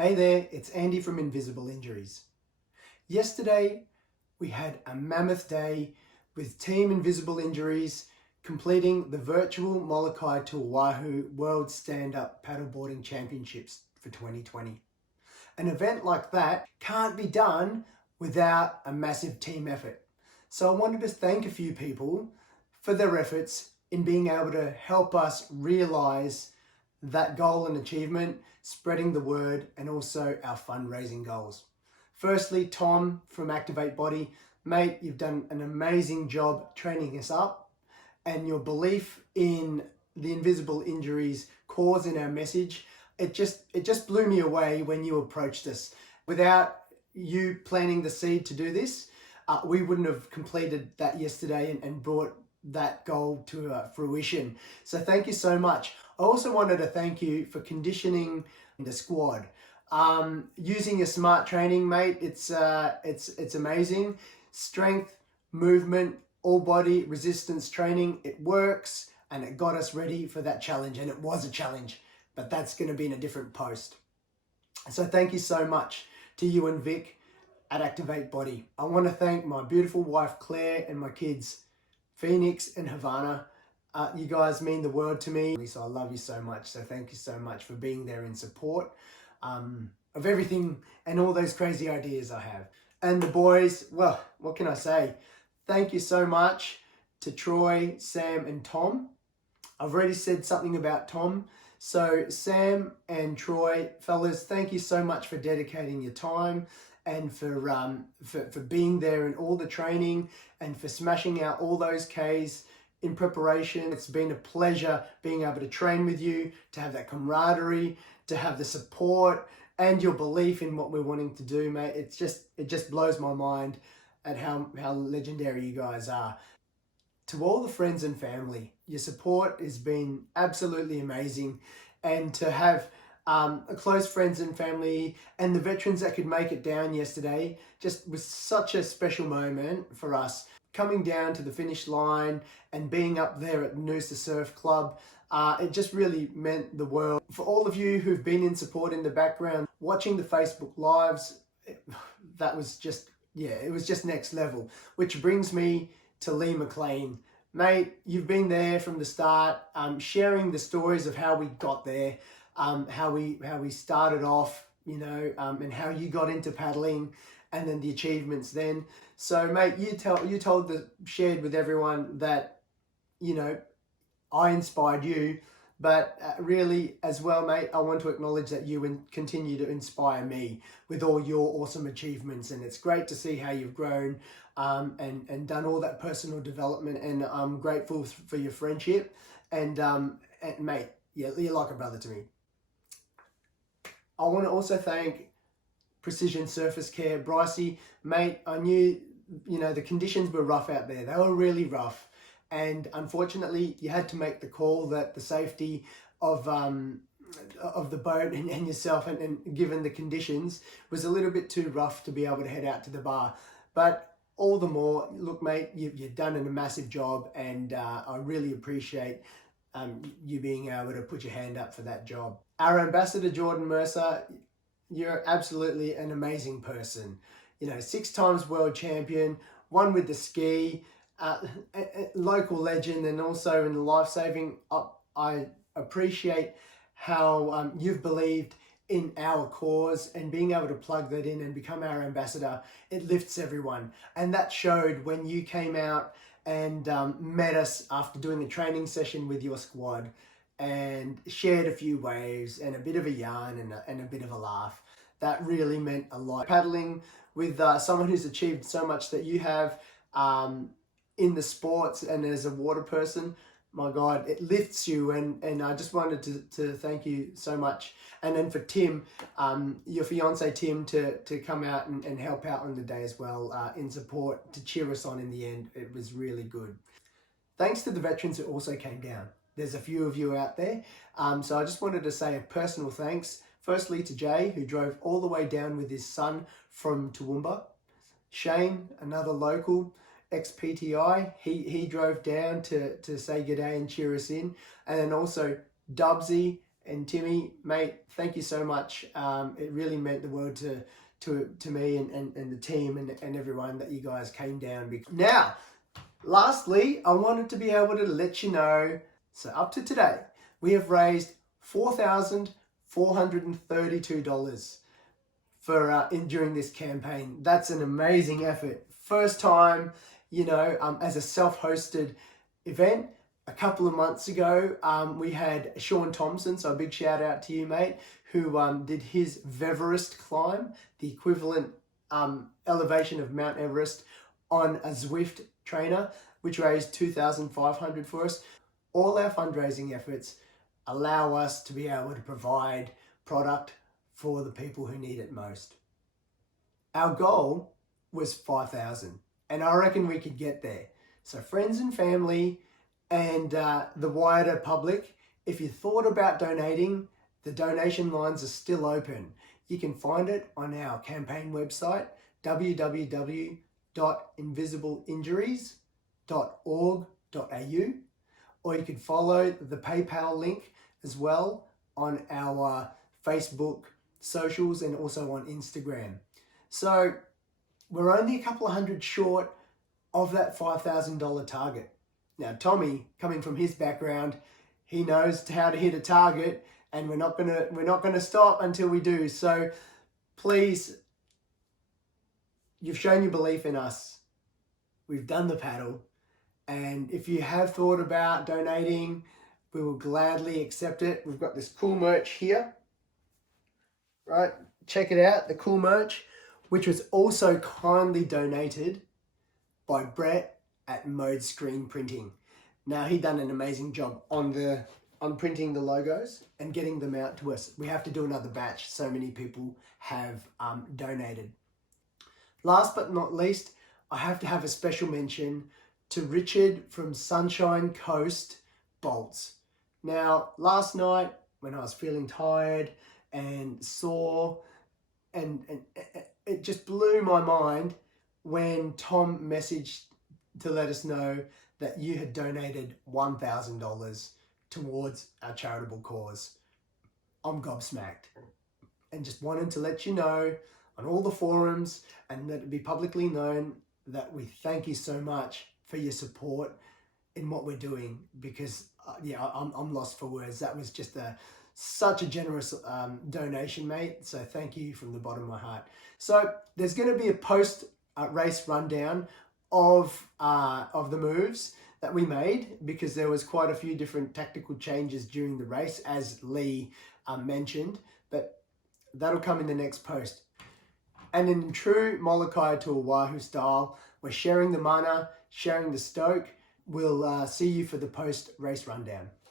Hey there, it's Andy from Invisible Injuries. Yesterday, we had a mammoth day with Team Invisible Injuries completing the Virtual Molokai2Oahu World Stand-Up Paddleboarding Championships for 2020. An event like that can't be done without a massive team effort. So I wanted to thank a few people for their efforts in being able to help us realize that goal and achievement, spreading the word, and also our fundraising goals. Firstly, Tom from Activate Body, mate, you've done an amazing job training us up, and your belief in the Invisible Injuries cause and our message, it just blew me away when you approached us. Without you planting the seed to do this, we wouldn't have completed that yesterday and brought that goal to fruition. So thank you so much. I also wanted to thank you for conditioning the squad. Using your smart training, mate, it's amazing. Strength, movement, all body resistance training, it works, and it got us ready for that challenge, and it was a challenge, but that's going to be in a different post. So thank you so much to you and Vic at Activate Body. I want to thank my beautiful wife Claire and my kids Phoenix and Havana. You guys mean the world to me, so I love you so much. So thank you so much for being there in support of everything and all those crazy ideas I have. And the boys, well, what can I say? Thank you so much to Troy, Sam and Tom. I've already said something about Tom. So Sam and Troy, fellas, thank you so much for dedicating your time and for being there in all the training and for smashing out all those Ks in preparation. It's been a pleasure being able to train with you, to have that camaraderie, to have the support and your belief in what we're wanting to do, mate. It just blows my mind at how legendary you guys are. To all the friends and family, your support has been absolutely amazing, and to have close friends and family and the veterans that could make it down yesterday just was such a special moment for us. Coming down to the finish line and being up there at Noosa Surf Club, it just really meant the world. For all of you who've been in support in the background, watching the Facebook Lives, that was just, yeah, it was just next level. Which brings me to Lee McLean. Mate, you've been there from the start, sharing the stories of how we got there, how we started off, you know, and how you got into paddling, and then the achievements then. So mate, shared with everyone that, you know, I inspired you, but really as well, mate, I want to acknowledge that you continue to inspire me with all your awesome achievements, and it's great to see how you've grown and done all that personal development, and I'm grateful for your friendship, and mate, yeah, you're like a brother to me. I want to also thank Precision Surface Care, BRYCE, mate. I knew, you know, the conditions were rough out there. They were really rough, and unfortunately you had to make the call that the safety of the boat and yourself and given the conditions was a little bit too rough to be able to head out to the bar. But all the more, look mate, you've done a massive job, and I really appreciate you being able to put your hand up for that job. Our ambassador Jordan Mercer, you're absolutely an amazing person. You know, 6 times world champion, one with the ski, a local legend, and also in the life-saving. I appreciate how you've believed in our cause, and being able to plug that in and become our ambassador, it lifts everyone. And that showed when you came out and met us after doing a training session with your squad and shared a few waves and a bit of a yarn and a bit of a laugh. That really meant a lot. Paddling with someone who's achieved so much that you have in the sports and as a water person, my God, it lifts you, and I just wanted to thank you so much. And then for Tim, your fiance Tim, to come out and help out on the day as well, in support, to cheer us on in the end. It was really good. Thanks to the veterans who also came down. There's a few of you out there. So I just wanted to say a personal thanks. Firstly to Jay, who drove all the way down with his son from Toowoomba. Shane, another local, ex-PTI, he drove down to say good day and cheer us in. And then also Dubsy and Timmy, mate, thank you so much. It really meant the world to me and the team and everyone that you guys came down. Now, lastly, I wanted to be able to let you know, so up to today, we have raised $4,432 for during this campaign. That's an amazing effort. First time, you know, as a self-hosted event. A couple of months ago, we had Sean Thompson, so a big shout out to you, mate, who did his Veverest climb, the equivalent elevation of Mount Everest, on a Zwift trainer, which raised $2,500 for us. All our fundraising efforts allow us to be able to provide product for the people who need it most. Our goal was 5,000, and I reckon we could get there. So friends and family and the wider public, if you thought about donating, the donation lines are still open. You can find it on our campaign website, www.invisibleinjuries.org.au, or you can follow the PayPal link as well on our Facebook socials and also on Instagram. So we're only a couple of hundred short of that $5,000 target. Now, Tommy, coming from his background, he knows how to hit a target, and we're not gonna stop until we do. So please, you've shown your belief in us. We've done the paddle, and if you have thought about donating, we will gladly accept it. We've got this cool merch here, right? Check it out, the cool merch, which was also kindly donated by Brett at Mode Screen Printing. Now, he done an amazing job on printing the logos and getting them out to us. We have to do another batch. So many people have donated. Last but not least, I have to have a special mention to Richard from Sunshine Coast Bolts. Now, last night when I was feeling tired and sore, and it just blew my mind when Tom messaged to let us know that you had donated $1,000 towards our charitable cause. I'm gobsmacked, and just wanted to let you know on all the forums and let it be publicly known that we thank you so much for your support in what we're doing, because yeah, I'm lost for words. That was just such a generous donation, mate. So thank you from the bottom of my heart. So there's going to be a post race rundown of the moves that we made, because there was quite a few different tactical changes during the race, as Lee mentioned, but that'll come in the next post. And in true Molokai2Oahu style, we're sharing the mana, sharing the stoke. We'll see you for the post race rundown.